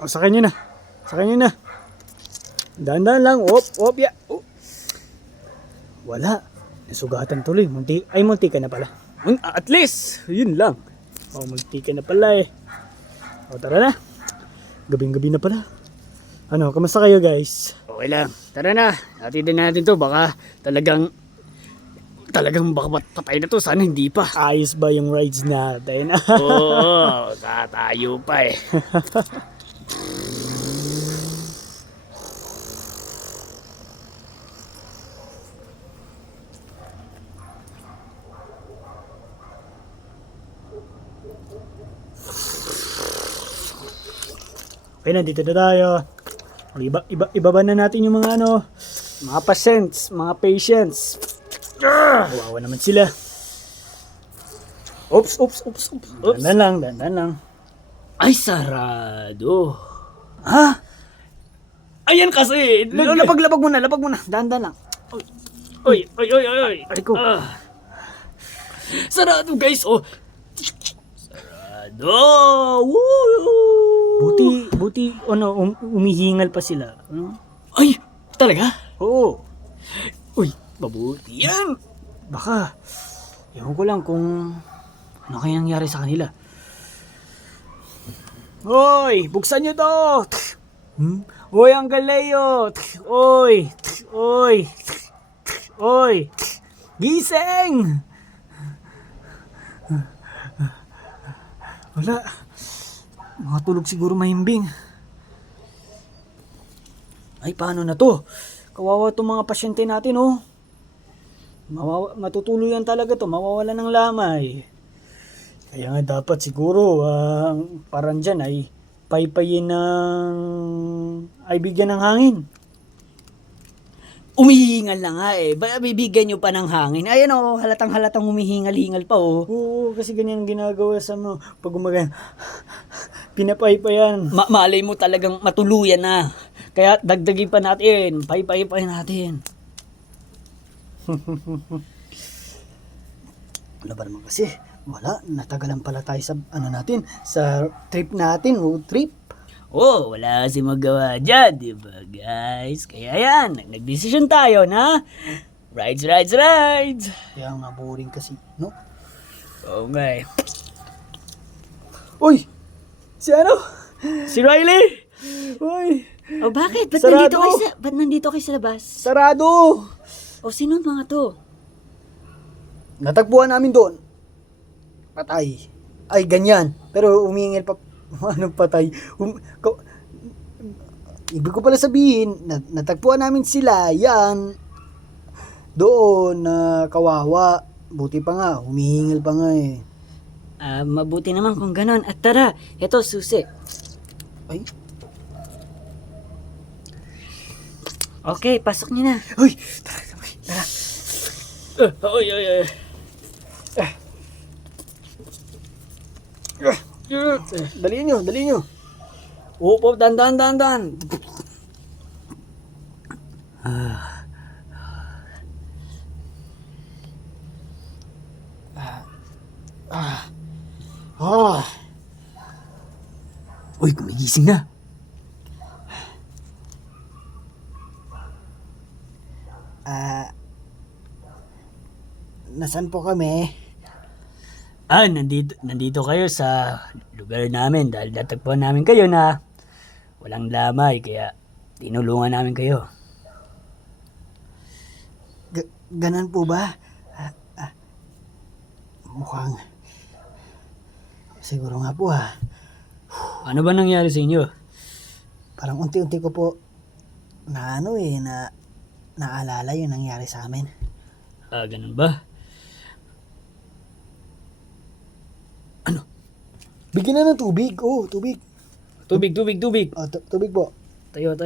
O, sakay nyo na. Sakay nyo na. Dahan-dahan lang. Op, ya. Oh. Wala. Nasugatan tuloy. Munti ka na pala. At least, yun lang. Multi ka na pala eh. O, tara na. Gabing-gabi na pala. Ano, kamusta kayo guys? Okay lang. Tara na. Hatidin natin to. Baka talagang baka patay na to. Sana hindi pa. Ayos ba yung rides natin? Oo, tatayo pa eh. Okay, nandito na tayo. Ibaba na natin yung mga mga patients. Kawawa naman sila. Oops. Dandan lang. Ay, sarado. Ha? Ayan kasi. Lapag mo na. Dandan lang. Oy. Ay ko. Sarado guys. Oh. Sarado. Woo! Buti umihingal pa sila. Ay, talaga? Oo. Uy, mabuti yan. Baka, ewan ko lang kung ano kaya nangyari sa kanila. Hoy, buksan nyo to. Hoy, ang Galeo. Oy. Gising. Wala. Mga tulog siguro mahimbing. Ay, paano na to? Kawawa itong mga pasyente natin, oh. Matutuluyan talaga to. Mawawala ng lamay. Kaya nga dapat siguro, parang dyan ay paypayin ay bigyan ng hangin. Umihingal na nga eh. Bibigyan nyo pa ng hangin. Ayan oh, halatang humihingal-hingal pa oh. Oo, kasi ganyan ang ginagawa sa pag umaga. Pinapaypayan. Malay mo talagang matuluyan na. Kaya dagdagin pa natin. Paypayin natin. Ano ba naman kasi? Wala, natagalan pala tayo sa sa trip natin, road trip. Oh, wala kasi magawa dyan, di ba guys? Kaya yan, nagdesisyon tayo na rides. Kaya nga boring kasi, no? Okay. Uy! Si Si Riley! Uy! Oh, bakit? Sarado! Ba't nandito kayo sa labas? Sarado! O, sino mga to? Natagpuan namin doon. Patay. Ay, ganyan. Pero umingil pa. Anong patay? Ibig ko pala sabihin, natagpuan namin sila, yan. Doon na kawawa. Buti pa nga, humihingil pa nga eh. Mabuti naman kung ganon. At tara, eto susi. Ay? Okay, pasok niyo na. Uy! Tara. Dali nyo. Opo, dandan. Uy, gumigising na. Nasaan po kami? Nandito kayo sa lugar namin dahil natagpuan namin kayo na walang lamay kaya tinulungan namin kayo. Ganon po ba? Mukhang siguro nga po Ano ba nangyari sa inyo? Parang unti-unti ko po na naalala yung nangyari sa amin. Ganun ba? Ano? Bigyan na ng tubig. Oh, tubig. Tubig. Tubig po. Tayo.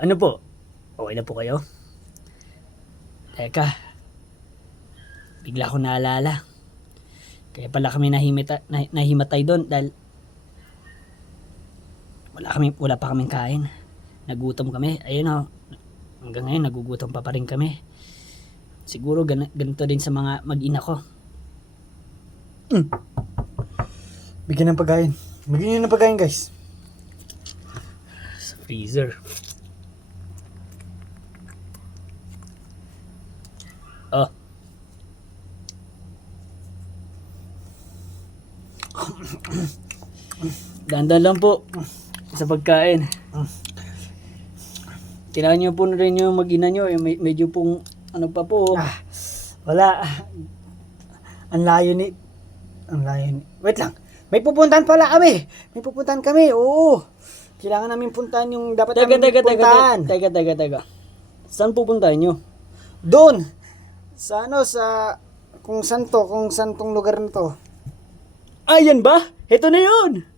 Ano po? Okay na po kayo? Teka. Bigla ko naalala. Kaya pala kami nahimatay doon dahil wala pa kaming kain. Nagutom kami. Ayun o. Hanggang ngayon nagugutom pa rin kami. siguro ganito din sa mga mag-ina ko. Bigyan ng pagkain. Bigyan nyo ng pagkain, guys. Sa freezer. Oh. Ganda lang po sa pagkain. Kailangan nyo po na rin yung mag-ina nyo. Medyo pong ano pa po. Wala. Ang layo ni... Wait lang. May pupuntahan pala kami. Oo. Kailangan namin puntahan yung dapat namin puntahan. Teka. Saan pupuntahan nyo? Doon. Sa kung santong lugar na to. Ayan ba? Ito na yun!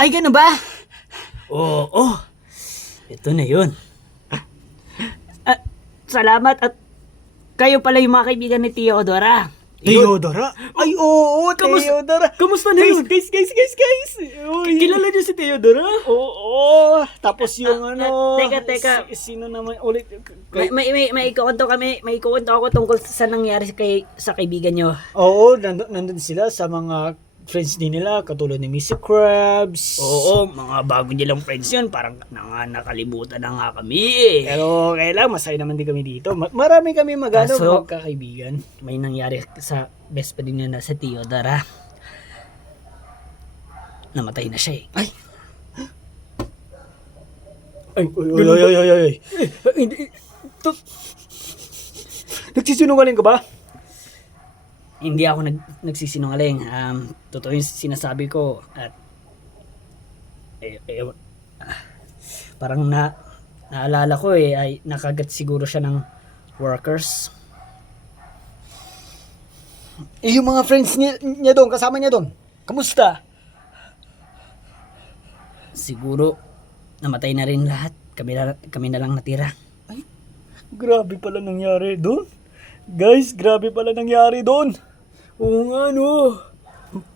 Ay, gano'n ba? Oo. Ito na yun. Salamat at kayo pala yung mga kaibigan ni Theodora. Theodora? Ay, oo, Theodora. Kamusta na yun? Guys. Uy. Kilala niyo si Theodora? Oo. Tapos yung Teka. Sino naman ulit? May ikukwento ako tungkol sa nangyari sa kaibigan nyo. Oo, nandun sila sa mga friends din nila, katulad ni Missy Krabs. Oo, mga bago nilang friends yun. Parang nakalimutan na nga kami eh. Pero kailang masaya naman din kami dito. Marami kami Kaso, magkakaibigan. May nangyari sa best friend niya na si Theodora. Namatay na siya eh. Ay. Hindi. Nagsisinungaling ka ba? Hindi ako nagsisinungaling. Totoo yung sinasabi ko at parang naalala ko ay nakagat siguro siya ng workers. Yung mga friends niya doon, kasama niya doon. Kamusta? Siguro namatay na rin lahat. Kami na lang natira. Ay, grabe pala nangyari doon. Guys, grabe pala nangyari doon. Oo nga, no.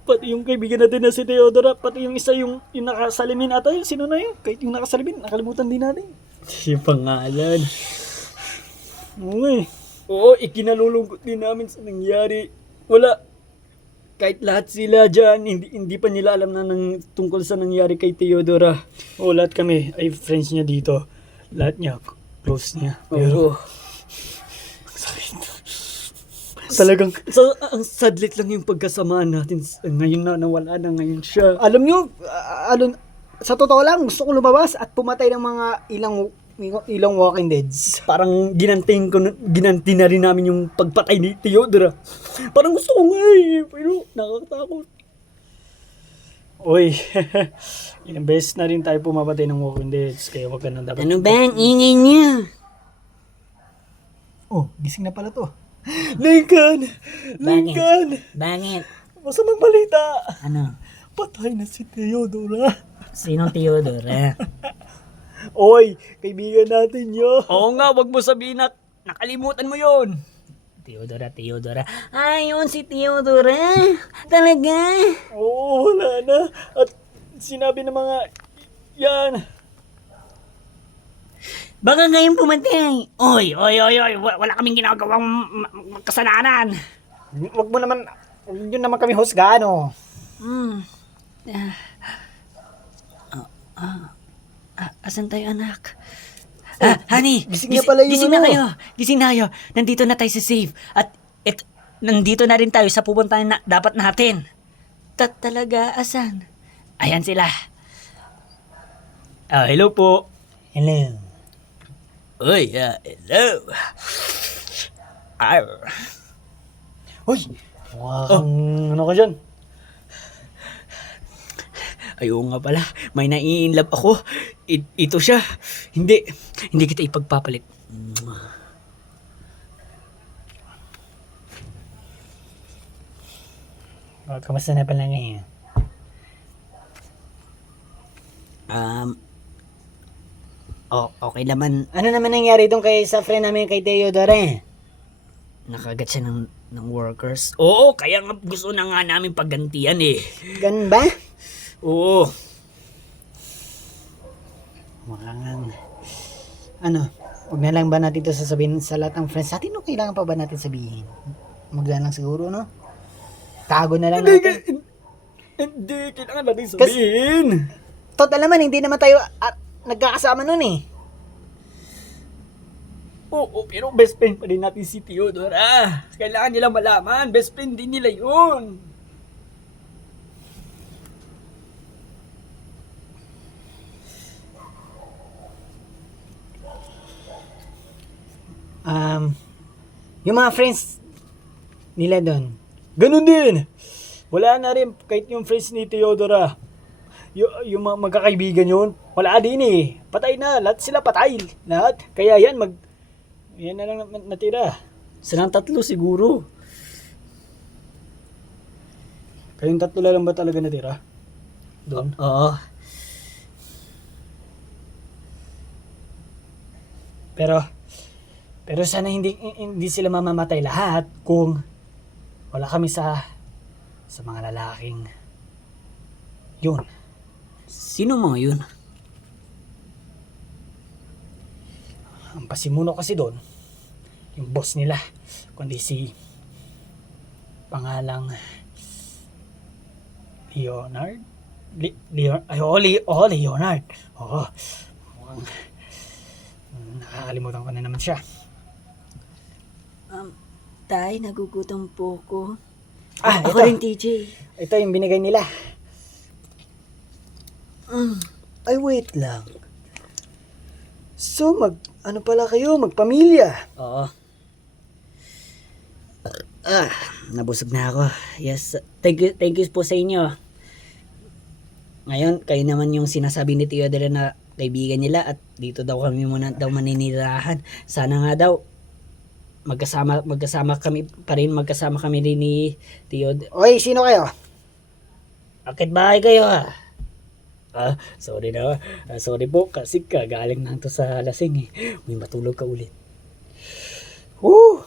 Pati yung kaibigan natin na si Theodora, pati yung isa yung nakasalimin ata yun. Sino na yun? Kahit yung nakasalimin, nakalimutan din natin. Yung pangalan. Oo, ikinalulungkot din namin sa nangyari. Wala. Kahit lahat sila dyan, hindi pa nila alam na tungkol sa nangyari kay Theodora. Oo, lahat kami ay friends niya dito. Lahat niya, close niya. Pero, talagang ang sadlit lang yung pagkasamaan natin ngayon na nawala na ngayon siya. Alam nyo, sa totoo lang, gusto ko lumabas at pumatay ng mga ilang Walking Deads. Parang ginanti na rin namin yung pagpatay ni Theodora. Parang gusto ko nga pero nakakatakot. Uy, ilang beses na rin tayo pumapatay ng Walking Deads, kaya wag ka na dapat. Ano ba ang ingay niya? Oh, gising na pala to. Lincoln! Bakit? Masamang balita! Ano? Patay na si Theodora. Sinong Theodora? Oy, kaibigan natin yun. Oo nga, wag mo sabihin na nakalimutan mo yon. Theodora. Yun si Theodora. Talaga? Oo, wala na. At sinabi ng mga yan. Baka ngayon pumatay. Oy. Wala kaming ginagawang kasalanan. Wag yun naman kami husga, ano? Asan tayo, anak? Honey, gising na pala yung Gising na kayo. Nandito na tayo sa safe. At nandito na rin tayo sa pupuntahan na dapat natin. Talaga, asan? Ayan sila. Hello po. Hello. Uy, hello. Arr. Uy! Mukhang ano ka dyan? Ayun nga pala, may nai-inlove ako. Ito siya. Hindi kita ipagpapalit. Kamusta na pala ngayon? Okay naman. Ano naman nangyari doon kay sa friend namin kay Theodore? Nakagat siya ng workers. Oo, kaya nga gusto na nga namin paggantian eh. Ganun ba? Oo. Mukhang ano, huwag na lang ba natin ito sasabihin sa lahat ng friends natin o kailangan pa ba natin sabihin? Huwag na lang siguro, no? Tago na lang natin. Hindi, kailangan natin sabihin. Total naman, hindi naman tayo nagkakasama nun eh. Oo, pero best friend pa rin natin si Theodora. Kailangan nila malaman, best friend din nila yun. Yung mga friends nila doon, ganun din. Wala na rin, kahit yung friends ni Theodora, yung mga magkakaibigan yun, wala din eh. Patay na, lahat sila patay. Lahat. Kaya yan, yan na lang natira. Silang tatlo siguro. Kayong tatlo na lang ba talaga natira? Doon? Oo. Pero sana hindi sila mamamatay lahat kung wala kami sa mga lalaking yun. Sino mga yun? Ang pasimuno kasi doon, yung boss nila, kundi si pangalang Leonard? Leonard. Oo. Mukhang nakakalimutan ko na naman siya. Tay, nagugutom po ko. Ako rin, TJ. Ito yung binigay nila. Ay, wait lang. So, ano pala kayo? Magpamilya? Oo. Nabusog na ako. Yes. Thank you po sa inyo. Ngayon, kayo naman yung sinasabi ni Theodore na kaibigan nila at dito daw kami muna daw maninirahan. Sana nga daw magkasama kami pa rin, magkasama kami rin ni Theodore. Oy, sino kayo? Bakit bahay kayo sorry na. Sorry po kasi kagaling na to sa lasing eh. May matulog ka ulit.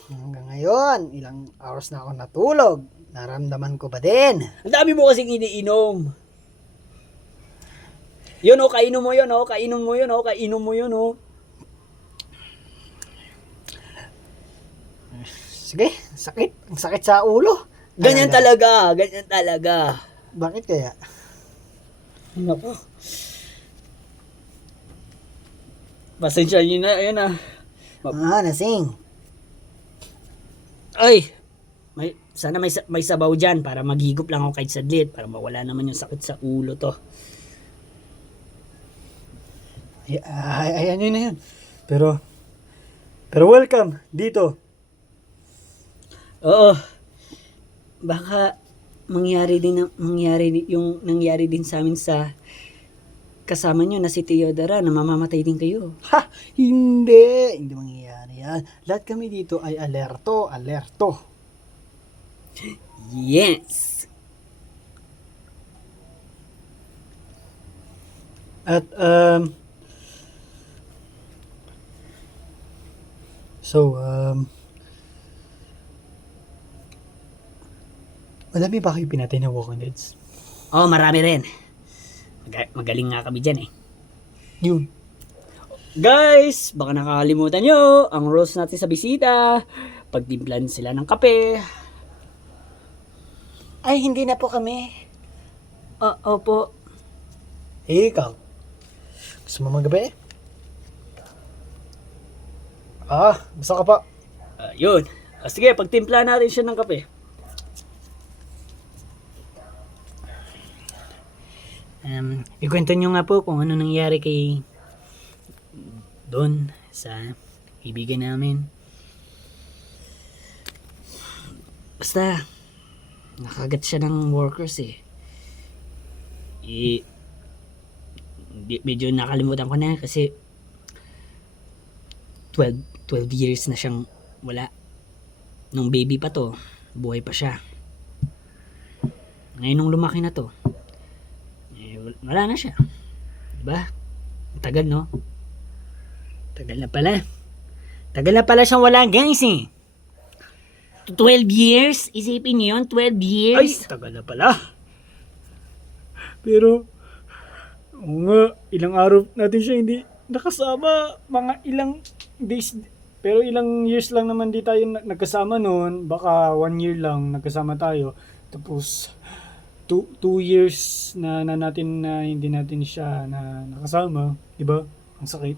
Hanggang ngayon, ilang hours na ako natulog. Naramdaman ko ba din? Ang dami mo kasing iniinom. Yun kainom mo yun kainom mo yun Sige, sakit. Ang sakit sa ulo. Ganyan talaga. Bakit kaya? Naku. Pasensya nyo na, ayun Nasing. Ay, sana may sabaw dyan para maghigop lang ako kahit saglit para mawala naman yung sakit sa ulo to. Ayan yun na yun. Pero welcome dito. Oo. Baka mangyari yung nangyari din sa amin sa kasama nyo na si Theodora na mamamatay din kayo. Hindi mangyayari yan. Lahat kami dito ay alerto. Yes. At madami ba kayo pinatay na Walking Deads? Oh, marami rin. Magaling nga kami dyan eh. Yun. Guys, baka nakakalimutan nyo ang rules natin sa bisita. Pagtimplan sila ng kape. Ay, hindi na po kami. Opo. Ikaw. Gusto mo magabi? Gusto ka pa? Yun. Sige, pagtimpla natin siya ng kape. Ikwento nyo nga po kung ano nangyari kay Don sa kaibigan namin. Basta, nakagat siya ng workers eh. Medyo nakalimutan ko na kasi 12 years na siyang wala. Nung baby pa to, buhay pa siya. Ngayon nung lumaki na to, wala na siya. Diba? Tagal, no? Tagal na pala. Tagal na pala siyang wala, guys eh. 12 years? Isipin niyo yun, 12 years? Ay, tagal na pala. Pero, oo nga, ilang araw natin siya hindi nakasama. Mga ilang days, pero ilang years lang naman di tayo nagkasama noon. Baka 1 year lang nagkasama tayo. Tapos, 2 years na natin na hindi natin siya na nakasama. Diba? Ang sakit.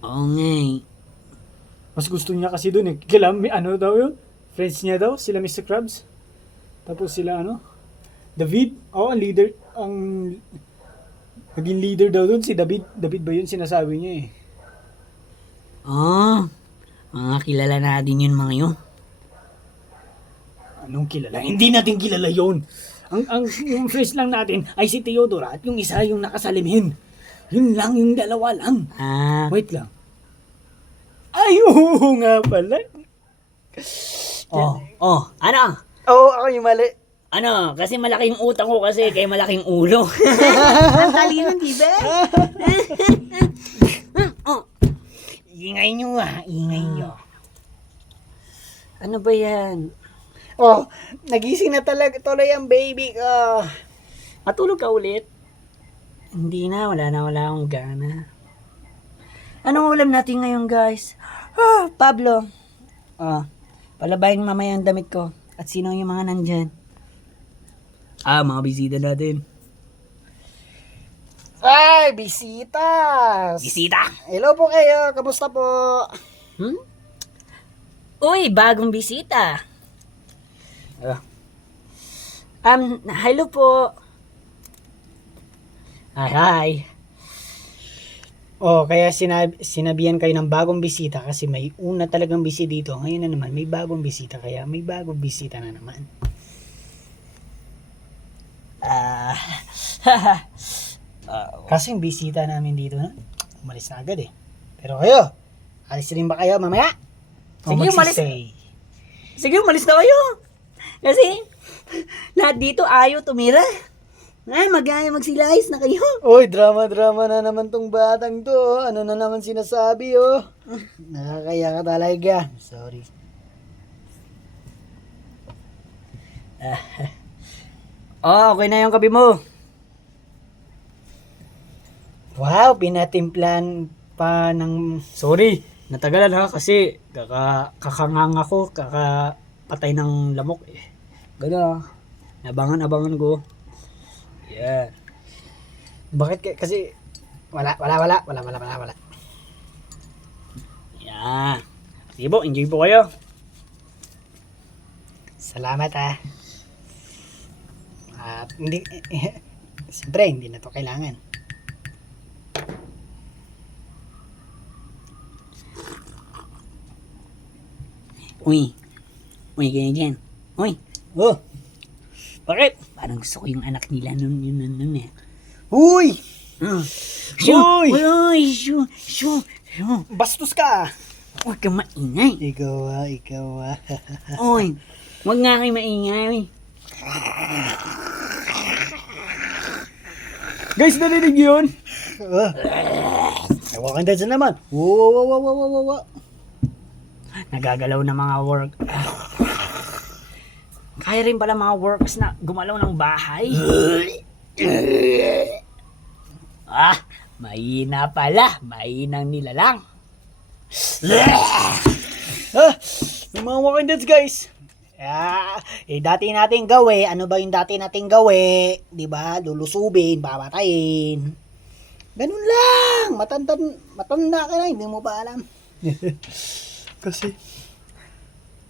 Oo nga eh. Mas gusto niya kasi doon eh. Kailan, ano daw yun? Friends niya daw, sila Mr. Krabs. Tapos sila ano? David, ang leader, naging leader daw doon si David. David ba yun sinasabi niya eh? Mga kilala natin yun mga yun. Anong kilala? Hindi natin kilala yun. Yung friends lang natin ay si Theodora at yung isa yung nakasalimhin. Yun lang, yung dalawa lang. Wait lang. Ay, oo nga pala. Ano? Oo, ako yung mali. Ano? Kasi malaking utang ko kasi kaya malaking ulo. Ang talino, di ba? Ingay nyo ingay nyo. Ano ba yan? Nagising na talaga tuloy ang baby ko. Matulog ka ulit? Hindi na, wala akong gana. Anong ulam natin ngayon, guys? Pablo. Palabayin mamaya ang damit ko. At sino yung mga nandyan? Mga bisita natin. Ay, bisitas! Bisita? Hello po kayo, kamusta po? Uy, bagong bisita. Hello po. Hi. Kaya sinabihan kayo ng bagong bisita kasi may una talagang bisita dito. Ngayon na naman, may bagong bisita kaya may bagong bisita na naman. Kasi yung bisita namin dito na, umalis na agad eh. Pero kayo, alis rin ba kayo mamaya? Sige, umalis na kayo. Kasi, lahat dito ayaw tumira. Magsilayas na kayo. Oy, drama na naman tong batang to. Ano na naman sinasabi Nakakaya ka talaga. Sorry. Okay na yung kape mo. Wow, pinatimplan pa ng... Sorry, natagalan ha kasi kakangang ako, kakapatay ng lamok eh. Gano'n, abangan ko. Yeah. Bakit kasi wala. Yeah. Sige po, enjoy po kayo. Salamat hindi siyempre hindi na to kailangan. Uy, kayo dyan. Uy. Bakit? Parang gusto ko yung anak nila nun eh. Uy! Bastos ka! Huwag kang maingay. Ikaw. Uy, huwag nga kayo maingay. Guys, narinig yun? Walking Dead na naman. Wow. Nagagalaw na mga work. Kaya rin pala mga workers na gumalaw ng bahay. Mahina pala. Mahinang nilalang. Yung mga Walking Dead guys. Dati nating gawe. Ano ba yung dati nating gawe? Diba? Lulusubin, babatayin. Ganun lang. Matanda ka na. Hindi mo pa alam. Kasi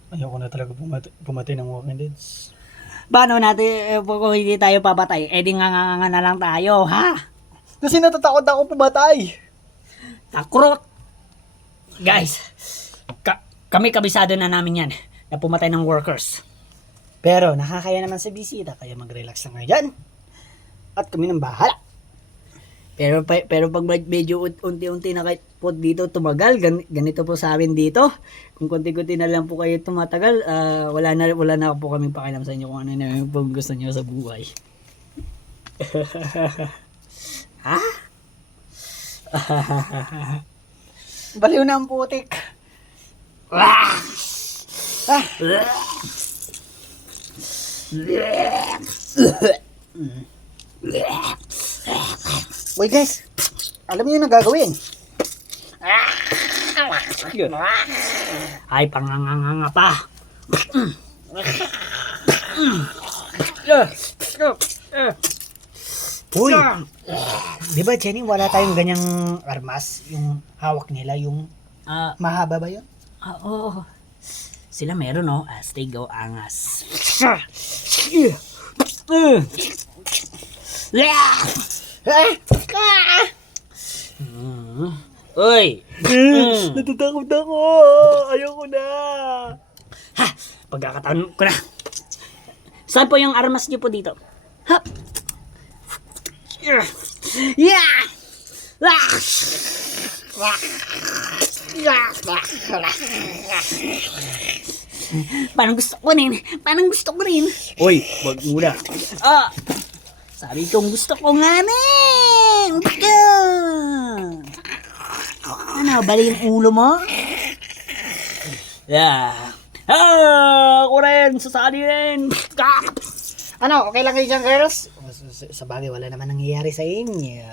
ayoko na talaga pumatay ng Walking Dead. Paano natin, kung hindi tayo papatay, di nga na lang tayo, ha? Kasi natatakot ako pumatay. Takrot! Guys, kami kabisado na namin yan na pumatay ng workers. Pero nakakaya naman sa bisita, kaya mag-relax lang kayo dyan. At kami nang bahala. Pero pag medyo unti-unti na kayo po dito tumagal, ganito po sa amin dito. Kung konti-konti na lang po kayo tumatagal, wala na po kaming pakialam sa inyo kung ano na yung gusto niyo sa buhay. Ha? Baliw na ang putik. Uy guys, alam niyo yung gagawin. Ay, panganganga pa. Uy, di ba Jenny, wala tayong ganyang armas? Yung hawak nila, yung mahaba ba yun? Oo. Sila meron, no? Astig o angas. Uy! Natatakot ako. Ayoko na. Ha! Pagkakataon ko na. Saan po yung armas niyo po dito? Ha! Yeah! Parang gusto ko rin. Uy, wag muna. Sabi kong gusto ko nga rin. Ano, bali yung ulo mo? Yeah. Ako rin, sasali rin. Ano, okay lang kayo dyan, girls? Sa bagay, wala naman nangyayari sa inyo.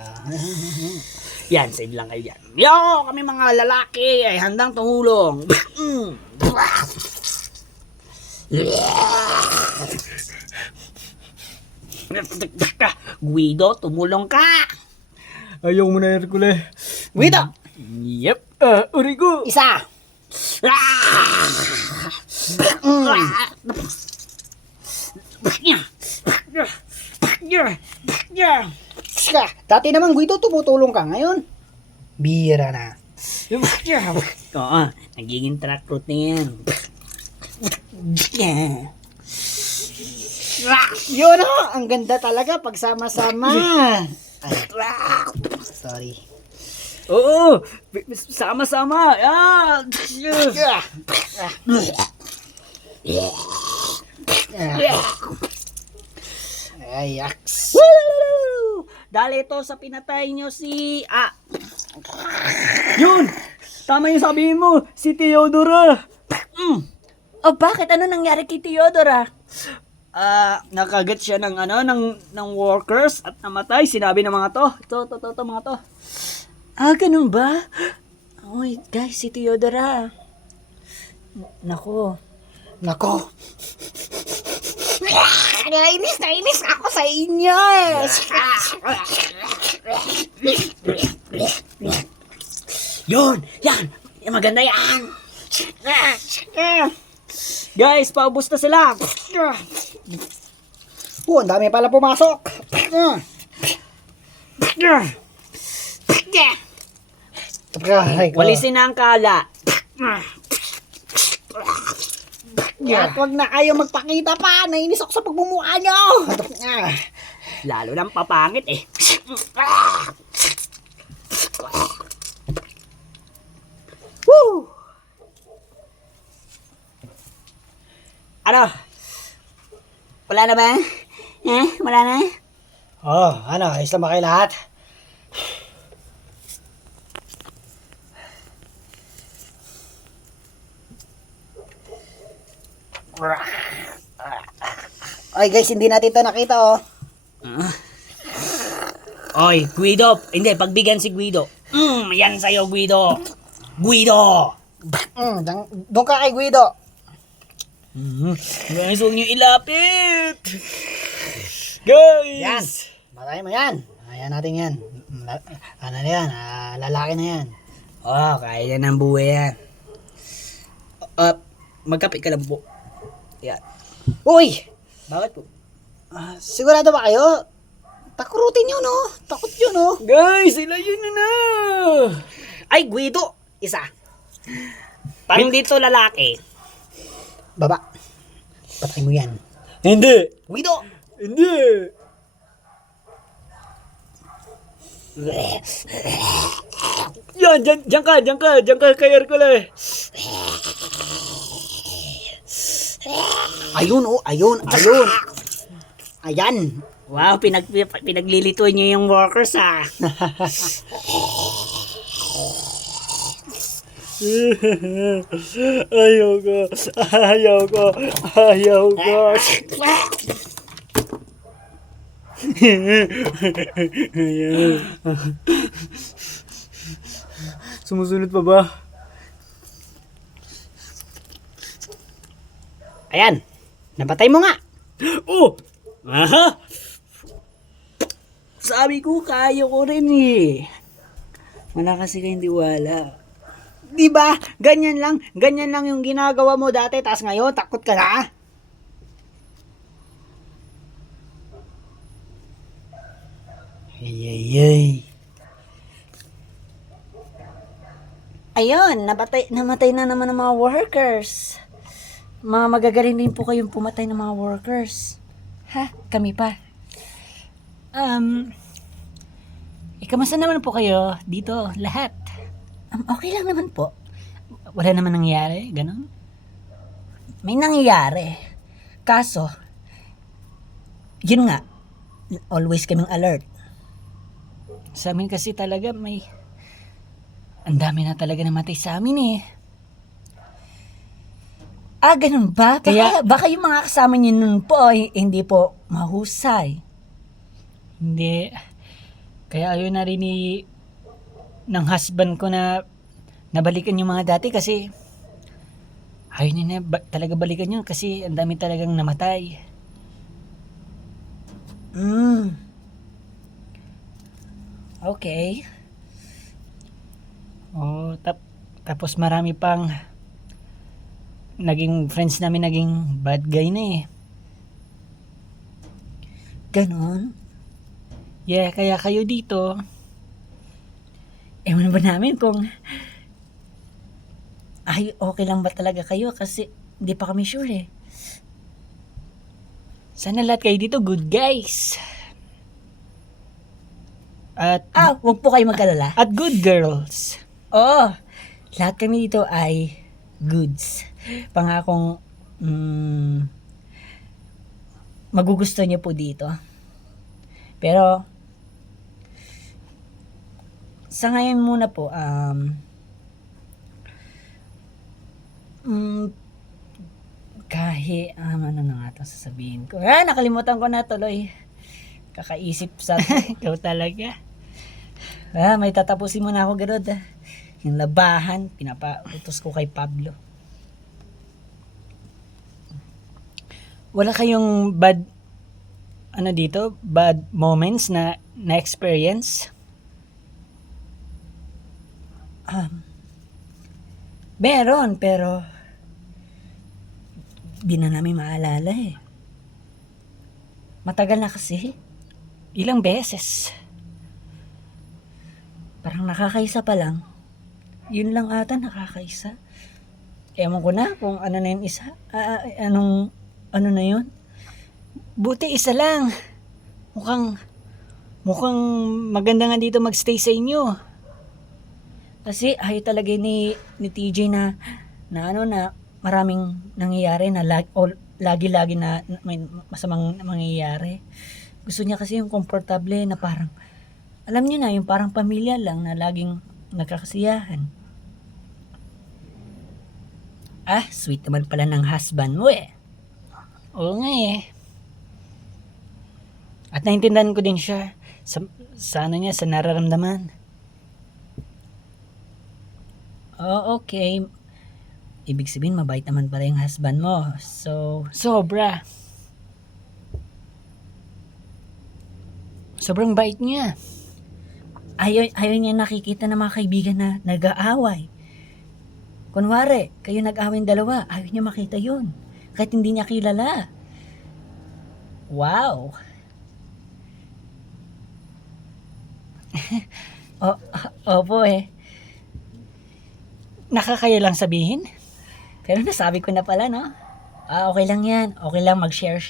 Yan, save lang kayo dyan. Yo, kami mga lalaki ay handang tumulong. Guido, tumulong ka. Ayaw mo na, Hercule. Guido. Yep. Urigo. Isa. Dati naman, Guido, tumutulong ka. Ngayon, bira na. Oo, nagiging track route na yan. Yun o, ang ganda talaga pag sama-sama. Ay, sorry. Oo, sama-sama. Ay, yaks. Dali ito sa pinatay nyo si... Yun! Tama yung sabihin mo, si Theodora. Bakit? Ano nangyari kay Theodora? Nakagat siya ng ng workers at namatay. Sinabi ng mga to. Ito, mga to. Ganun ba? Uy, guys, si Theodora. Nako. Nainis ako sa inyo eh. Yan, maganda yan. Guys, paubos na sila. Ang dami pala pumasok. Walisin na ang kala. At wag na kayo magpakita pa. Nainis ako sa pagmumukha nyo. Lalo lang papangit eh. Woo! Ano? Wala na ba? Wala na? Ayos lang ba kayo lahat? Ay guys, hindi natin ito nakita Oy, Guido. Hindi, pagbigyan si Guido. Yan sa'yo, Guido. Guido! Doon ka kay Guido. Guys, huwag niyo ilapit. Guys! Yan. Matay mo yan. Ayan natin yan. Ano na yan? Lalaki na yan. Kaya yan ang buhay yan. Magkapit ka lang po. Yan. Uy! Bakit po? Sigurado ba kayo? Takurutin yun, oh. Takot yun, oh. Guys, sila yun na. Ay, Guido! Isa. Parang dito lalaki. Baba. Patay mo yan. Hindi. Guido! Hindi. Yan, diyan ka kay Hercules. Ayun, oh. Ayun. Ayan. Wow, pinaglilito niyo yung workers ah. Ayaw ko. Sumusunod pa ba? Ayan. Napatay mo nga. Oh! Aha! Sabi ko, kaya ko rin eh. Wala kasi kayong diwala. Diba? Ganyan lang yung ginagawa mo dati, tas ngayon, takot ka na? Ay. Ayun, namatay na naman ng mga workers. Mga magagaling din po kayong pumatay ng mga workers. Ha? Kami pa. Kamusta naman po kayo dito, lahat? Okay lang naman po. Wala naman nangyayari, ganun? May nangyayari. Kaso, yun nga, always kaming alert. Sa amin kasi talaga ang dami na talaga namatay sa amin eh. Ganun ba? Baka yung mga kasama niyo nun po, hindi po mahusay. Hindi. Kaya ayaw na rin ng husband ko na nabalikan yung mga dati kasi ayaw niya na talaga balikan yun kasi ang dami talagang namatay. Okay. Oh, tapos marami pang naging friends namin naging bad guy na eh. Ganon? Yeah, kaya kayo dito, ewan ba namin kung okay lang ba talaga kayo kasi hindi pa kami sure eh. Sana lahat kayo dito good guys. At wag po kayo mag-alala. At good girls. Oh, lahat kami dito ay goods. Pangakong magugustuhan niyo po dito. Pero sa ngayon muna po kahit ano na nga ito sasabihin ko. Nakalimutan ko na tuloy. Kakaisip sa ikaw talaga. May tatapusin muna ako ganun. Yung labahan, pinapautos ko kay Pablo. Wala kayong bad moments na experience? Meron, pero di na namin maalala eh. Matagal na kasi. Ilang beses. Parang nakakaisa pa lang. Yun lang ata nakakaisa. Ewan ko na kung ano na yung isa. Ano na yun? Buti isa lang. Mukhang maganda nga dito magstay sa inyo. Kasi ayaw talaga ni TJ na maraming nangyayari na lagi-lagi na may masamang mangyayari. Gusto niya kasi yung komportable na parang, alam niyo na, yung parang pamilya lang na laging nagkakasiyahan. Sweet naman pala ng husband mo eh. Oo nga eh. At naintindihan ko din siya sa nararamdaman. Okay. Ibig sabihin, mabait naman pala yung husband mo. So, sobra. Sobrang bait niya. Ayaw niya nakikita ng mga kaibigan na nag-aaway. Kunwari, kayo nag-aaway ng dalawa, ayaw niya makita yun. Kahit hindi niya kilala. Wow. O, opo eh. Nakakaya lang sabihin. Pero nasabi ko na pala, no? Okay lang yan. Okay lang mag-share.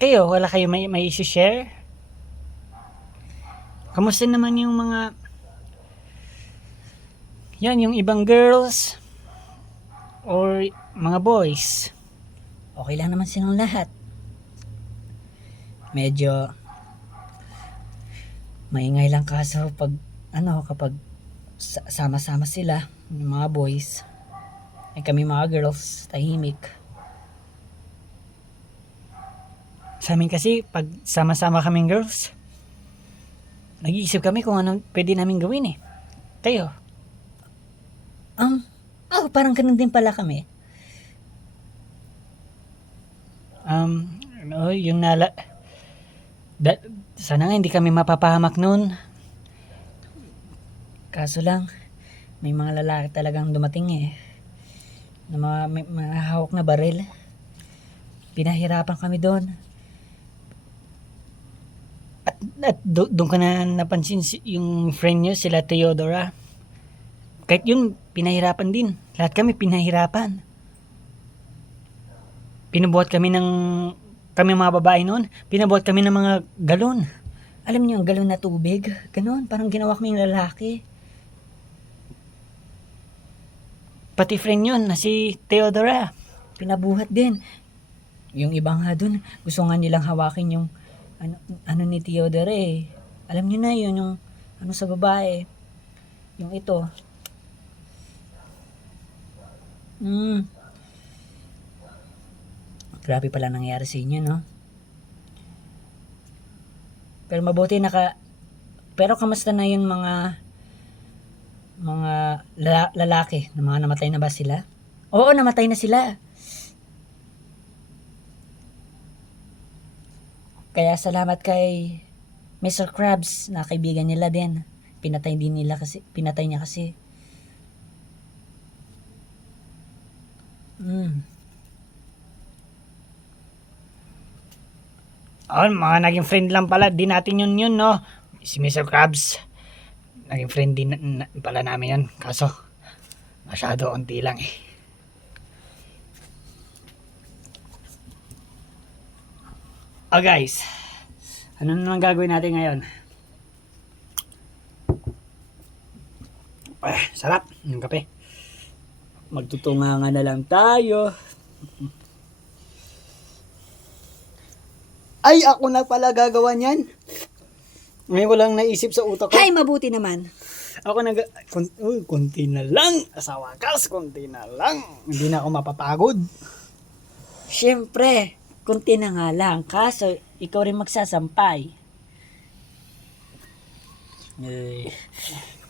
Kayo, wala kayo may isi-share? Kamusta naman yung mga... Yan, yung ibang girls or mga boys? Okay lang naman silang lahat. Medyo maingay lang kaso kapag sama-sama sila, yung mga boys, ay kami mga girls, tahimik. Sa amin kasi, pag sama-sama kaming girls, nag-iisip kami kung ano pwede namin gawin eh. Kayo? Parang ganun din pala kami. Yung sana nga hindi kami mapapahamak nun. Kaso lang, may mga lalaki talagang dumating eh. Na may mga hawak na baril. Pinahirapan kami doon. At doon ka na napansin yung friend nyo, sila Theodora. Kahit yun, pinahirapan din. Lahat kami pinahirapan. Kami mga babae noon, pinabuhat kami ng mga galon. Alam niyo yung galon na tubig? Ganon, parang ginawa kaming lalaki. Pati friend yun, na si Theodora, pinabuhat din. Yung iba nga dun, gusto nga nilang hawakin yung ano ni Theodora eh. Alam niyo na yun, yung ano sa babae. Yung ito. Grabe pala nangyari sa inyo, no? Pero mabuti Pero kamusta na yun mga lalaki? Na mga namatay na ba sila? Oo, namatay na sila. Kaya salamat kay Mr. Krabs na kaibigan nila din. Pinatay niya kasi. Mga naging friend lang pala. Di natin yun, no? Si Mr. Krabs. Naging friend din pala namin yun. Kaso, masyado onti lang eh. Guys. Ano naman gagawin natin ngayon? Sarap. Yung kape. Magtutunganga na lang tayo. Ay, ako na pala gagawa niyan. Ngayon ko lang naisip sa utak ko. Ay, mabuti naman. Ako konti na lang. Sa wakas, konti na lang. Hindi na ako mapapagod. Siyempre, kunti na nga lang. Kaso, ikaw rin magsasampay.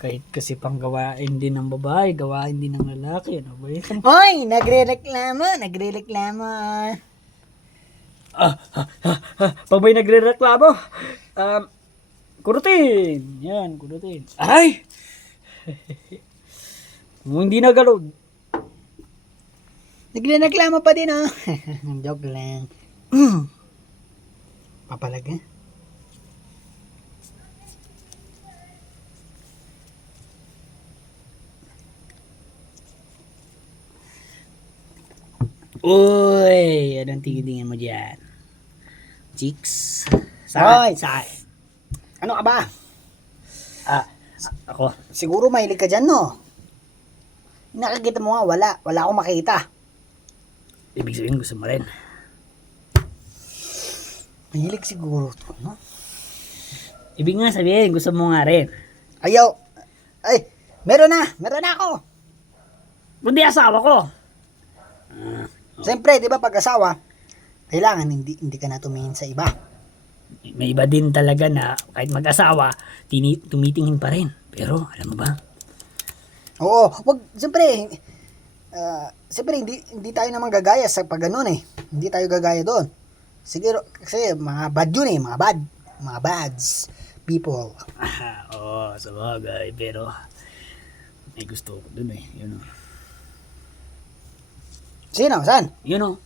Kahit kasi pang gawain din ng babae, gawain din ng lalaki. Ano ba yun? Hoy, nagre-reklamo. Pag may nagre-reklamo, kurutin. Yan, kurutin. Ay! Hindi na galod. Nagre-reklamo pa din, oh. Joke lang. Papalag, eh. Uy, anong tingin mo dyan? Chicks? Hoy! Saan? Ano ka ba? Ako? Siguro mahilig ka dyan, no? Nakikita mo nga, wala. Wala akong makita. Ibig sabihin gusto mo rin. Mahilig siguro to, no? Ibig nga sabihin gusto mo nga rin. Ayaw. Ay, meron na ako. Kundi asawa ko. Siyempre, di ba pag-asawa, kailangan hindi ka na tumingin sa iba. May iba din talaga na kahit mag-asawa, tumitingin pa rin. Pero, alam mo ba? Oo, siyempre, hindi tayo naman gagaya sa pag ganun eh. Hindi tayo gagaya doon. Siguro, kasi mga bad yun eh, mga bads people. Oo, sabagay, pero may gusto ko dun eh, yun o. Sino? Saan? Yun o.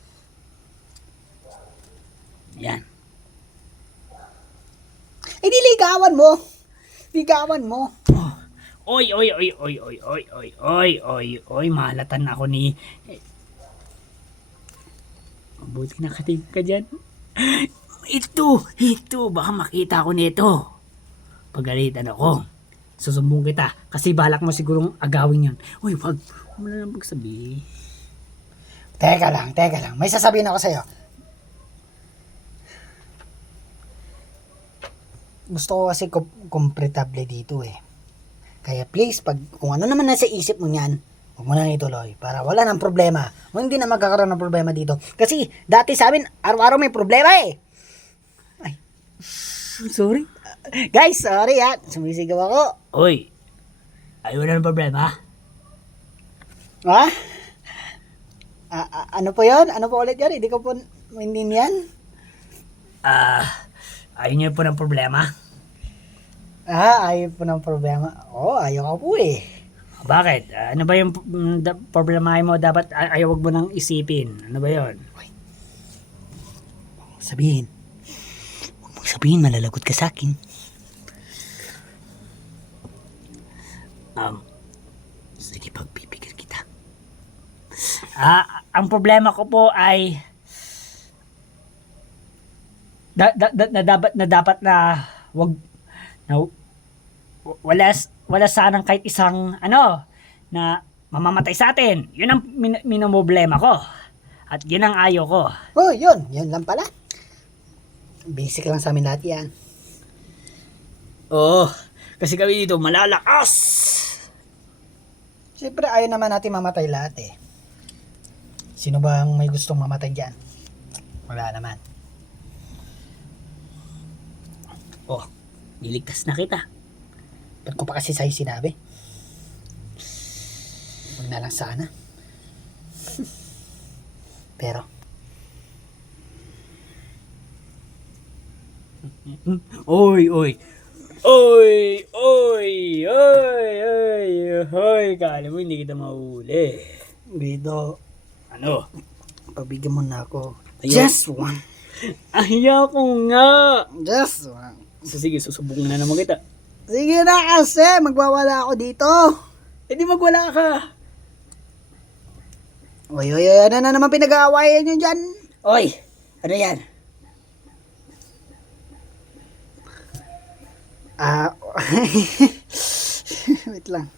Yan. Eh di ligawan mo. Ligawan mo. Oy, oy, oy, oy, oy, oy, oy, oy, oy, oy, mahalatan ako ni... Mabuti nakatingin ka dyan. Ito, baka makita ko nito. Pagalitan ako. Susumbong kita kasi balak mo sigurong agawin yan. Uy, wag mo na lang magsabi. Teka lang. May sasabihin ako sa'yo. Gusto ko kasi komportable dito eh. Kaya please, kung ano naman nasa isip mo niyan, huwag mo na ituloy para wala nang problema. O hindi na magkakaroon ng problema dito. Kasi dati sa amin, araw-araw may problema eh. Ay. Sorry. Guys, sorry ha. Sumisigaw ako. Uy, ayaw na ng problema. Ha? Ano po yun? Ano po ulit yun? Hindi ko po maintindihan. Ayaw niyo po ng problema? Ayaw po ng problema. Ayaw ko po eh. Bakit? Ano ba yung problema mo? Dapat ayaw wag mo nang isipin. Ano ba yun? Sabihin. Huwag mong sabihin, malalagot ka sa akin. Sige, pagpipigil kita. Ang problema ko po ay dapat na wag na wala sanang kahit isang na mamamatay sa atin. Yun ang minoproblema ko. At yun ang ayaw ko. Yun. Yun lang pala. Basic lang sa amin lahat yan. Oo. Kasi kami dito malalakas. Siyempre, ayaw naman natin mamatay lahat eh. Sino bang may gustong mamatay dyan? Wala naman. Niligtas na kita. Ba't ko pa kasi sa'yo sinabi? Huwag na lang sana. Pero, Oy, kala mo hindi kita mahuli. Guido, Ano? pabigyan mo na ako. Ayun. Just one. Ayaw ko nga. Just one. Sige, susubok na naman kita. Sige na kasi, magwawala ako dito. Eh di magwala ka. Oy, ano na naman pinag-aawayan nyo dyan? Oy, ano yan? Wait lang.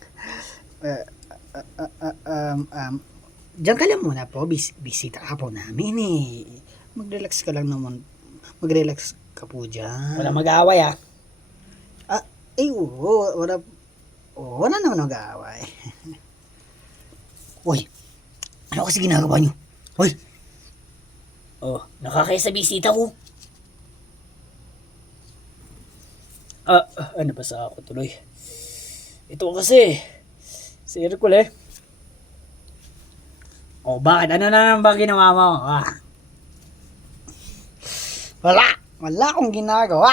Diyan ka lang muna po. Bisita ka po namin eh. Mag-relax ka lang naman. Mag-relax ka po dyan. Wala mag-aaway Oo. Wala naman mag-aaway. Uy, ano kasi ginagawa nyo? Uy, Nakakaya sa bisita ko. Ano ba sa ako tuloy? Ito kasi, si Hercule. Bakit? Ano na naman ba ginawa mo? wala akong ginagawa.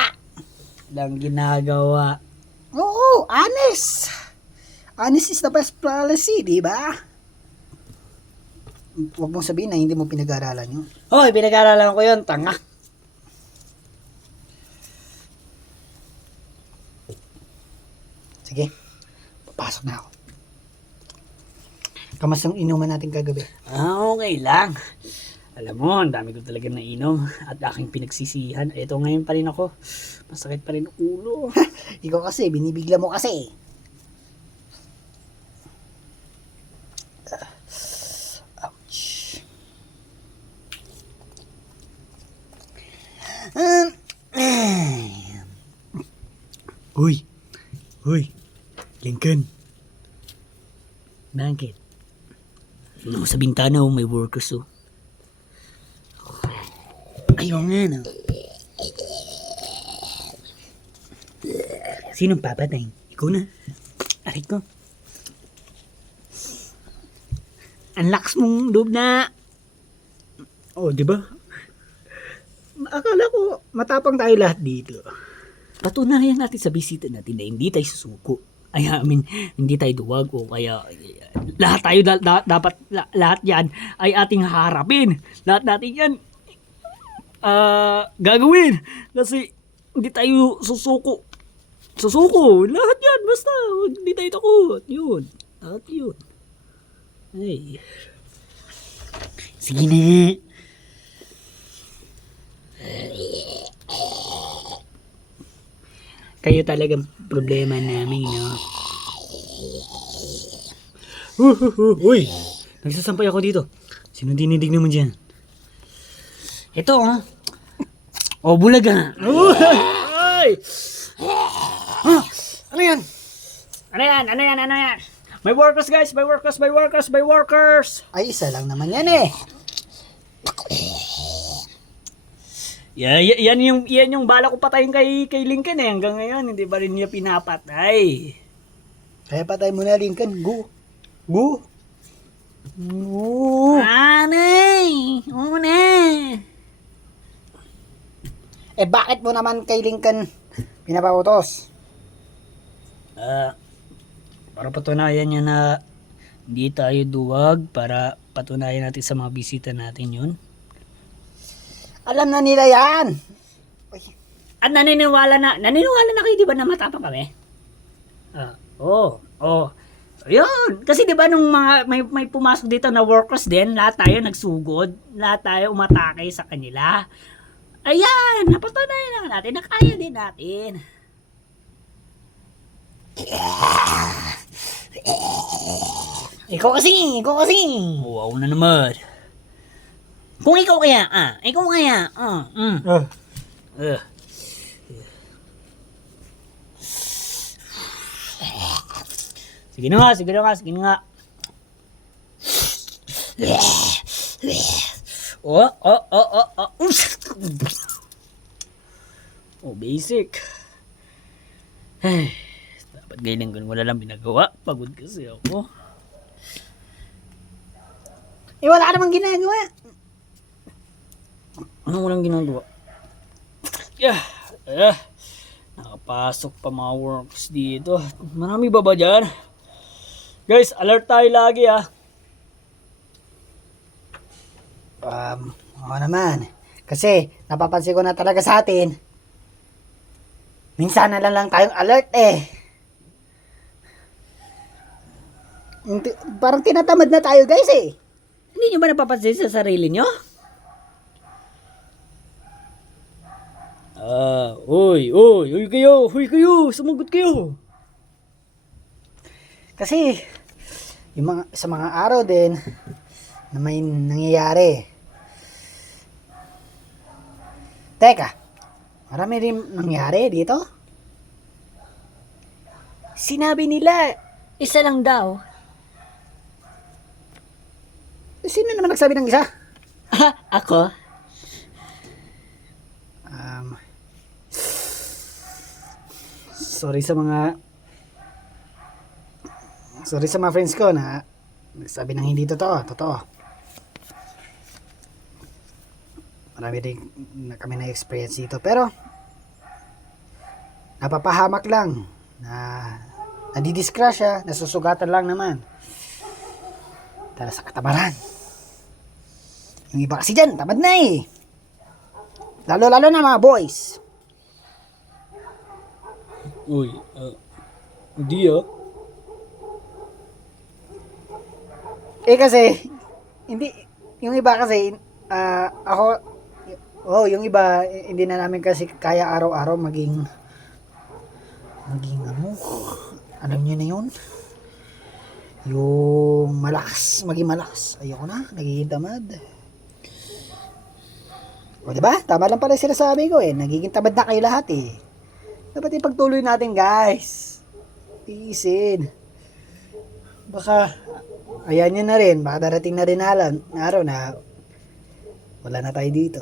Walang ginagawa. Oo, honest. Honest is the best policy, di ba? Huwag mong sabihin na hindi mo pinag-aralan yun. Hoy, pinag-aralan ko yun, tanga. Sige, papasok na ako. Kamas yung inuman natin kagabi. Okay lang. Alam mo, ang dami ko talaga nainom at aking pinagsisihan. Ito ngayon pa rin ako. Masakit pa rin ang ulo. Ikaw kasi, binibigla mo kasi. Ouch. Uy, Lincoln. Bakit? Ano sa bintana may workers Ayaw nga, no? Sinong papatay? Ikaw na. Aray ko. Ang lakas mong loob na. Di ba? Akala ko matapang tayo lahat dito. Patunayan natin sa bisita natin na hindi tayo susuko. Hindi tayo duwag o kaya lahat tayo dapat lahat yan ay ating haharapin. Lahat natin yan gagawin. Kasi hindi tayo susuko. Susuko. Lahat yan. Basta. Hindi tayo takot. Yun. At yun. Ay. Sige na. Kayo talagang problema namin, no? Uy. Nagsasampay ako dito. Sino dinidig naman dyan? Ito, oh. O, bulaga. Ay! Ano yan? Ano yan? May workers guys! May workers! Ay, isa lang naman yan eh. Yan yung bala ko patayin kay Lincoln eh. Hanggang ngayon, hindi pa rin niya pinapatay. Kaya patay mo na, Lincoln. Go. Go. Anay! Una! Eh, bakit mo naman kay Lincoln pinapautos? Para patunayan niya na hindi tayo duwag, para patunayan natin sa mga bisita natin yun. Alam na nila yan. At naniniwala na kayo, di ba, na matapang kami? Ayun, kasi 'di ba nung mga may pumasok dito na workers din, lahat tayo nagsugod, lahat tayo umatake sa kanila. Ayan, napatunayan na natin na kaya din natin. Ikaw kasi. Wow na naman. Kung ikaw kaya, Sige na nga. Basic. Ay, dapat gailing ko wala lang binagawa. Pagod kasi ako. Eh, wala ka namang ginagawa. Anong walang ginagawa? Nakapasok pa mga workers dito. Marami ba dyan? Guys, alert tayo lagi Oo naman. Kasi, napapansin ko na talaga sa atin, minsan na lang tayong alert eh. Parang tinatamad na tayo guys eh. Hindi nyo ba napapansin sa sarili nyo? Uy kayo, sumagot kayo. Kasi, sa mga araw din, na may nangyayari. Teka, marami rin nangyari dito? Sinabi nila, isa lang daw. Sino naman nagsabi ng isa? Ako? Sorry sa mga friends ko na nagsabi ng hindi totoo. Marami rin na kami na experience dito, pero napapahamak lang, na nadidisgrasya, nasusugatan lang naman dahil sa katamaran. Yung iba kasi dyan, tamad na eh, lalo na mga boys. Uy, hindi Kasi hindi, yung iba kasi yung iba hindi na namin kasi kaya araw-araw maging alam niyo na yun, yung maging malakas. Ayoko na, nagiging tamad. O diba? Tama lang pala sinasabi ko eh, nagiging tamad na kayo lahat eh. Dapat ipagtuloy natin guys, tiisin. Baka ayan nyo na rin, baka darating na rin araw na wala na tayo dito.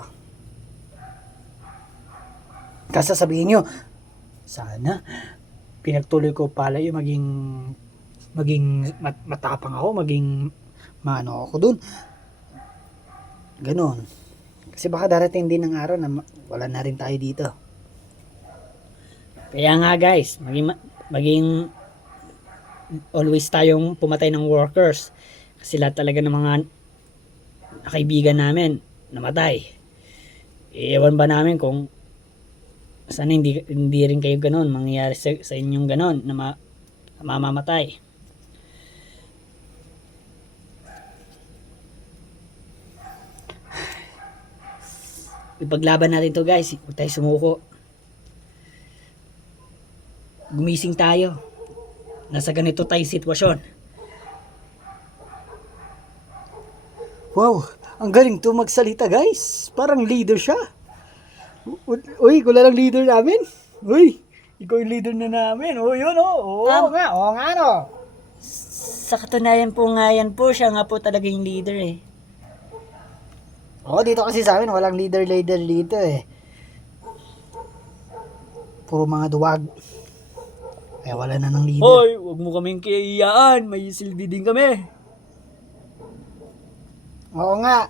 Kasi sabihin nyo, sana pinagtuloy ko pala yung maging matapang ako, maging maano ako dun. Ganon. Kasi baka darating din ng araw na wala na rin tayo dito. Kaya nga guys, maging always tayong pumatay ng workers. Kasi lahat talaga ng mga kaibigan namin namatay. Ewan ba namin kung sana hindi rin kayo ganon, mangyayari sa inyong ganon na mamamatay. Ipaglaban natin to guys, huwag tayo sumuko. Gumising tayo. Nasa ganito tayong sitwasyon. Wow, ang galing to magsalita guys. Parang leader siya. Uy, ikaw lang leader namin. Uy, ikaw yung leader na namin. Oh, yun oh. Oo nga no. Sa katunayan po nga yan po, siya nga po talaga yung leader eh. Oo, dito kasi sa amin, walang leader dito eh. Puro mga duwag. Kaya wala na ng leader. Hoy, huwag mo kaming kiyayaan, may silbi din kami. Oo nga.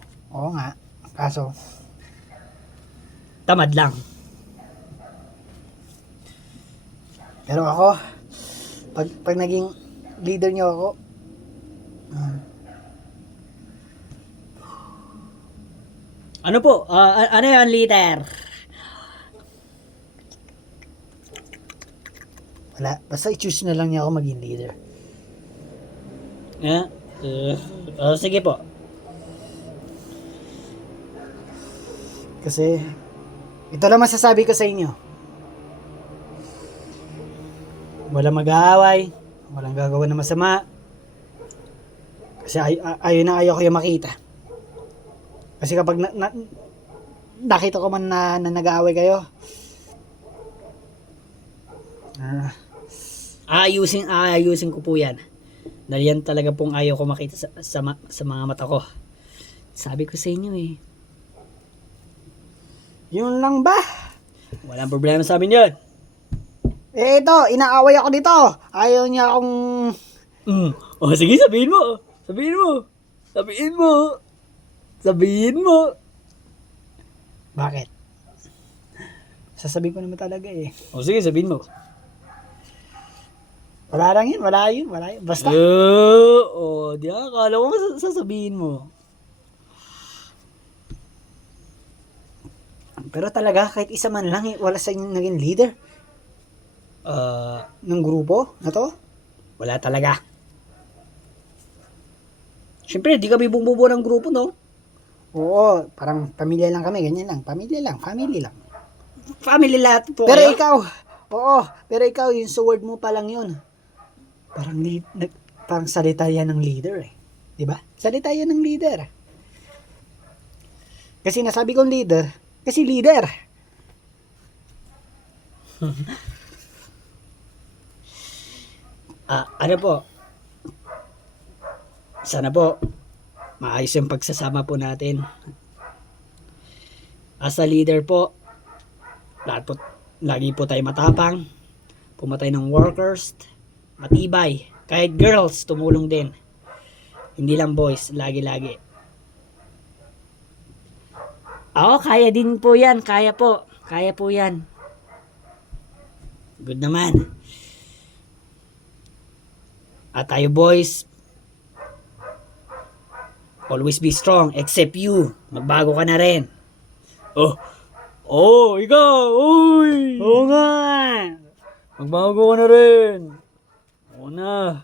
Kaso, Tamad lang. pero ako, pag naging leader niyo ako, Ano po? Ano yan, leader? wala. Basta i-choose na lang niya ako maging leader. Yeah? Sige po. Kasi, ito lang masasabi ko sa inyo. Walang mag-aaway, walang gagawa ng masama. Kasi ayaw ko yung makita. Kasi kapag nakita ko man na nag-aaway kayo, Aayusin ko po yan. Dahil yan talaga pong ayaw ko makita sa mga mata ko. Sabi ko sa inyo eh. yun lang ba? Walang problema sa amin yan. Eh ito, inaaway ako dito. Ayaw niya akong... Sige, sabihin mo. Sabihin mo. Sabihin mo. Sabihin mo. Bakit? Sasabihin ko naman talaga eh. Sige, sabihin mo. Wala lang yun. Basta. Di akala ko sasabihin mo. Pero talaga, kahit isa man lang, wala sa inyo naging leader ng grupo na to. Wala talaga. Siyempre, di kami bumubuo ng grupo, no? Oo, parang pamilya lang kami, ganyan lang. Pamilya lang, family lang. Family lahat po Pero kayo. ikaw, yung sword mo pa lang yun. Parang salita yan ng leader eh. Diba? Salita yan ng leader. Kasi nasabi kong leader, kasi leader. Ano po? Sana po, maayos yung pagsasama po natin. As a leader po, lagi po tayo matapang, pumatay ng workers, matibay. Kahit girls, tumulong din. Hindi lang boys, lagi-lagi. Kaya din po yan. Kaya po yan. Good naman. At tayo boys, always be strong, except you. Magbago ka na rin. Ikaw, uy! Oo nga. Magbago ka na rin. Oo na.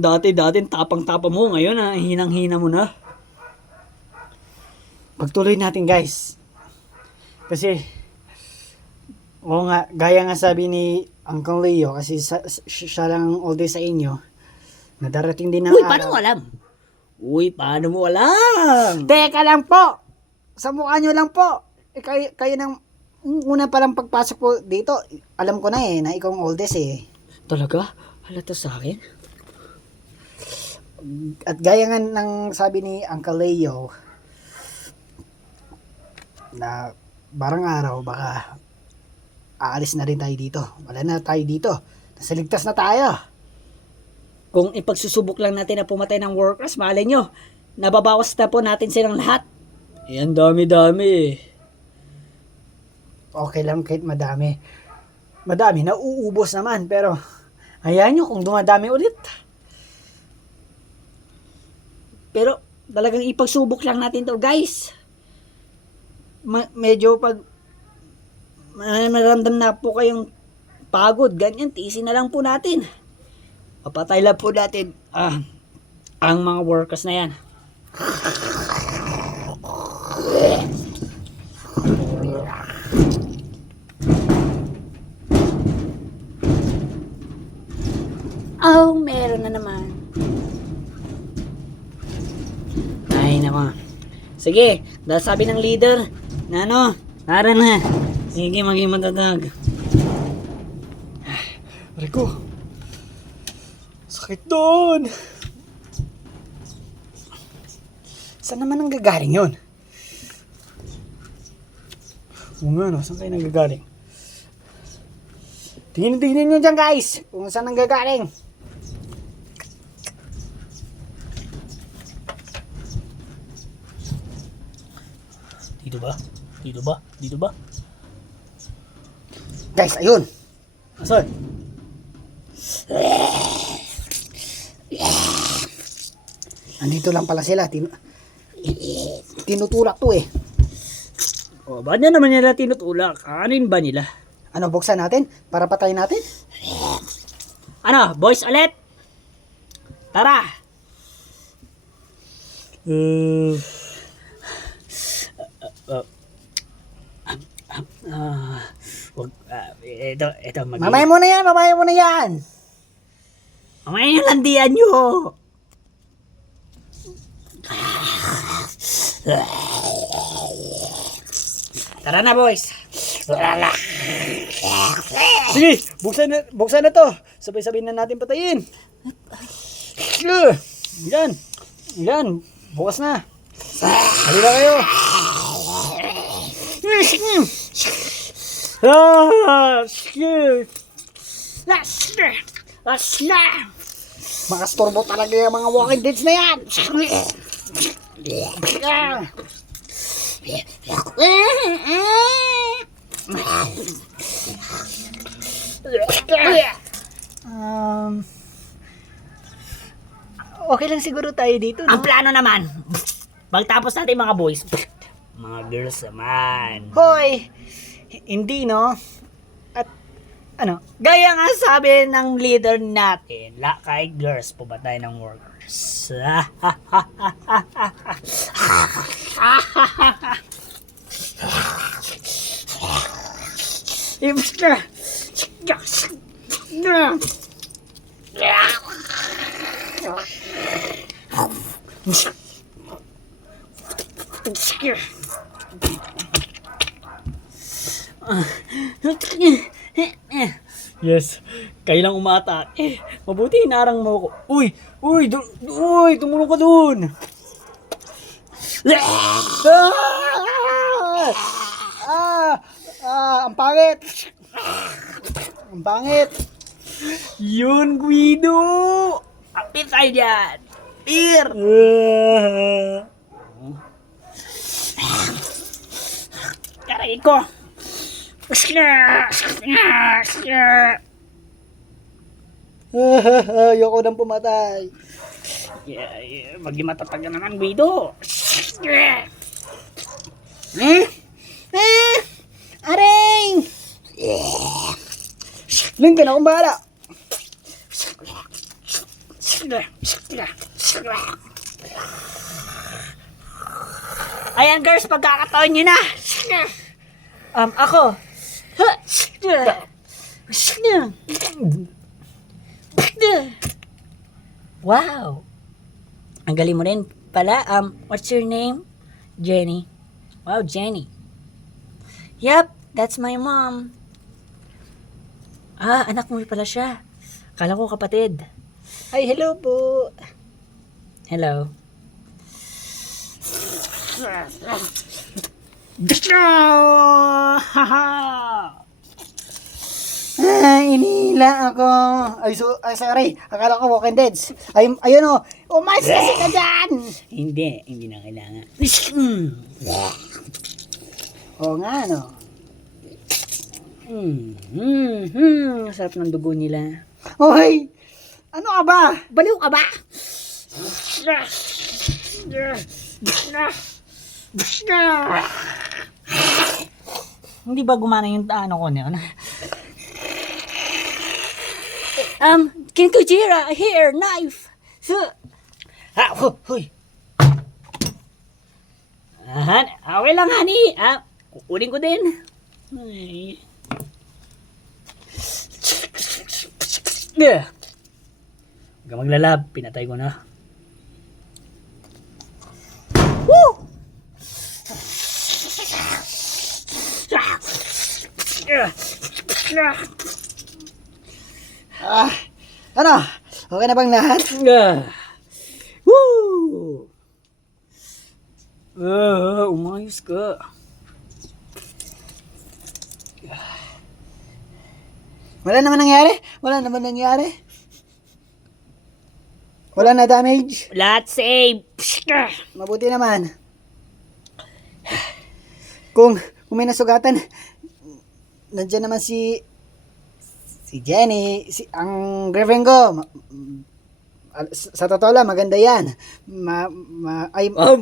Dati tapang-tapang mo. Ngayon hinang-hina mo na. Pagtuloy natin guys. Kasi, oo nga, gaya nga sabi ni Uncle Leo, kasi siya lang ang older sa inyo, na darating din ng Uy, araw. paano mo alam? Teka lang po! Sa mukha nyo lang po! Kayo nang una palang pagpasok po dito, alam ko na na ikaw ang oldest eh. Talaga? Halata sa akin? At gaya nga ng sabi ni Uncle Leo, na barang araw baka aalis na rin tayo dito. Wala na tayo dito. Nasa ligtas na tayo. Kung ipagsusubok lang natin na pumatay ng workers, malay nyo, nababawas na po natin silang lahat. Ang dami-dami. Okay lang kahit madami. Madami, nauubos naman. Pero, hayaan nyo kung dumadami ulit. Pero talagang ipagsubok lang natin to guys. medyo pag maramdam na po kayong pagod, ganyan, tiisin na lang po natin. Papatay lang po natin ang mga workers na yan. Oh, meron na naman. Ay, naman. Sige, dahil sabi ng leader, na ano, tara na. Sige, maging matatag. Rico. Sakit doon. Saan naman ang gagaling yun? Oo nga, no? Saan kayo nanggagaling? Tingnan nyo dyan guys, kung saan ang gagaling. Dito ba? Dito ba? Dito ba? Guys, ayun. Asan? Andito lang pala sila. Tinutulak to eh. O, ba't na naman nila tinutulak? Kanin ba nila? Ano, buksan natin? Para patayin natin? Ano, boys ulit? Tara! Ito, Mamaya mo na yan, mamaya mo na yan. Mamaya yung landian nyo! Tara na, boys! Sige, buksan na to. Sabay-sabay na natin patayin. Yan. Yan. Bukas na. Halika kayo. Sige. Makastorbo talaga yung mga walking deads na yan. Okay lang siguro tayo dito, Ang no? plano naman, pagtapos natin mga boys, mga girls naman. Hoy! Hindi, no? At, ano? Gaya nga sabi ng leader natin, lakay girls po ba tayo ng workers? Yes. Kayo lang umata. Mabuti inarang mo ko. Uy, tumulong ka dun. Ang pangit! Ang pangit! Yun, Guido. Apit tayo dyan! Beer! Karay ko! Ayoko nang pumatay. Maging matatag na naman, Guido! Aring! Ling ka na akong bahala. Ayan girls, pagkakataon nyo na! Ako! Wow! Ang galing mo rin pala. What's your name? Jenny. Wow, Jenny. Yep, that's my mom. Anak mo pala siya. Kala ko kapatid. Ay, hello po. Hello. Inila ako. Ay, sorry. Akala ko walking deads. Ayun o. Umalis kasi ka dyan. Hindi na kailangan. Oo nga, no. Sarap ng dugo nila. Hoy! Ano ka ba? Baliw ka ba? Hindi ba gumana yung ano ko niyon? Kinkujira, here, knife. Huy. Okay lang, honey. Kukunin ko din. Ay. Huwag kang maglalab, pinatay ko na. Woo! Ano? Okay na bang lahat? Woo! Umayos ka. Wala naman nangyari? Wala na damage? Lahat save. Mabuti naman. Kung may nasugatan, nandiyan naman si Jenny, ang girlfriend ko. Sa totoo lang, maganda yan.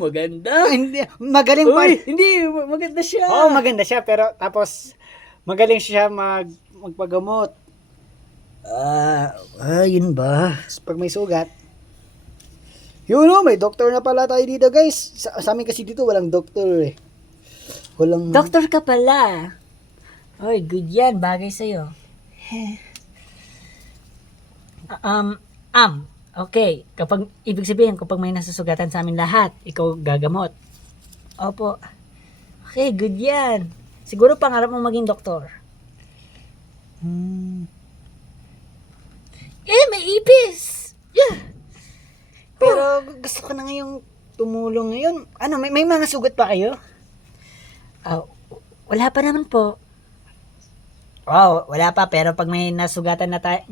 Maganda. Hindi, magaling pa. Hindi, maganda siya. Oo, maganda siya, pero tapos magaling siya magpagamot. Yun ba? Pag may sugat. May doktor na pala tayo dito, guys. Sa amin kasi dito, walang doktor eh. Doktor ka pala. Oy, good yan. Bagay sa'yo. Okay. Ibig sabihin, kapag may nasusugatan sa amin lahat, ikaw gagamot. Opo. Okay, good yan. Siguro pangarap mo maging doktor. May ipis! Yeah. Pero gusto ko na ngayong tumulong ngayon. Ano, may mga sugat pa kayo? Wala pa naman po. Wow, wala pa. Pero pag may nasugatan na tayo,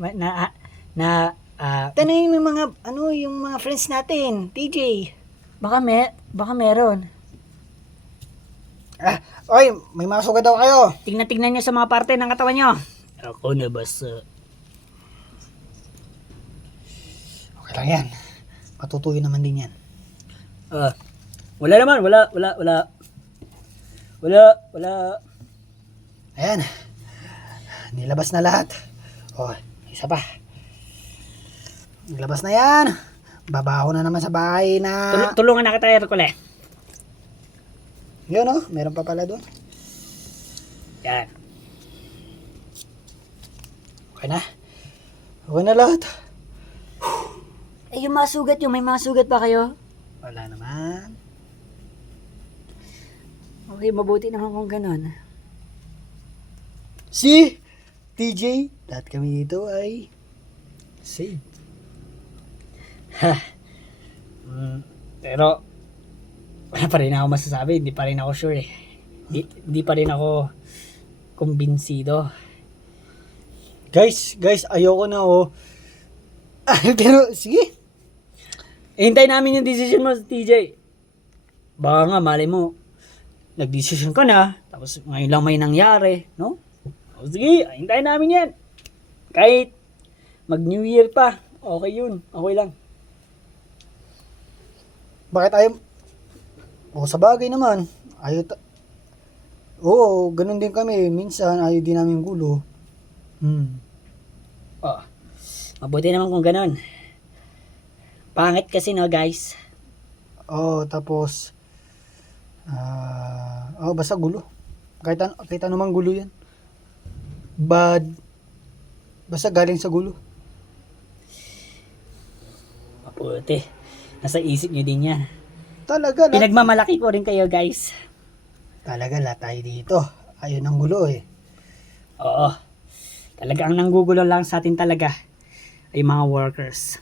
Tanungin mo yung mga, yung mga friends natin, TJ. baka meron. Oy, may mga sugat daw kayo. Tingnan nyo sa mga parte ng katawan nyo. Ako na basta. Okay lang yan. Patutuyo naman din yan. Wala naman. Wala. Ayan. Nilabas na lahat. Isa pa. Nilabas na yan. Babaho na naman sa bahay na... Tulungan na kita, Hercule. Yun meron pa pala doon. Yan. Okay na. Okay na lahat. Yung mga sugat may mga sugat pa kayo? Wala naman. Okay, mabuti naman kung ganon. Si TJ, lahat kami dito ay safe. Pero wala pa rin ako masasabi, hindi pa rin ako sure eh. Hindi pa rin ako kumbinsido. Guys, ayoko na pero sige. Hintay namin yung decision mo, TJ. Baka nga, malay mo, nag-decision ka na, tapos ngayon lang may nangyari, no? Sige, hintayin namin yan. Kahit mag-New Year pa, okay yun, okay lang. Bakit ayaw? Sa bagay naman. Ganun din kami. Minsan, ayaw din namin gulo. Mabuti naman kung ganun. Pangit kasi guys. Tapos, basta gulo. Kahit anumang gulo yan. Bad. Basta galing sa gulo. Mabuti. Nasa isip nyo din yan. Talaga. Pinagmamalaki ko rin kayo guys. Talaga, lahat tayo dito. Ayaw ng gulo eh. Oo. Talaga ang nanggugulo lang sa atin talaga ay mga workers.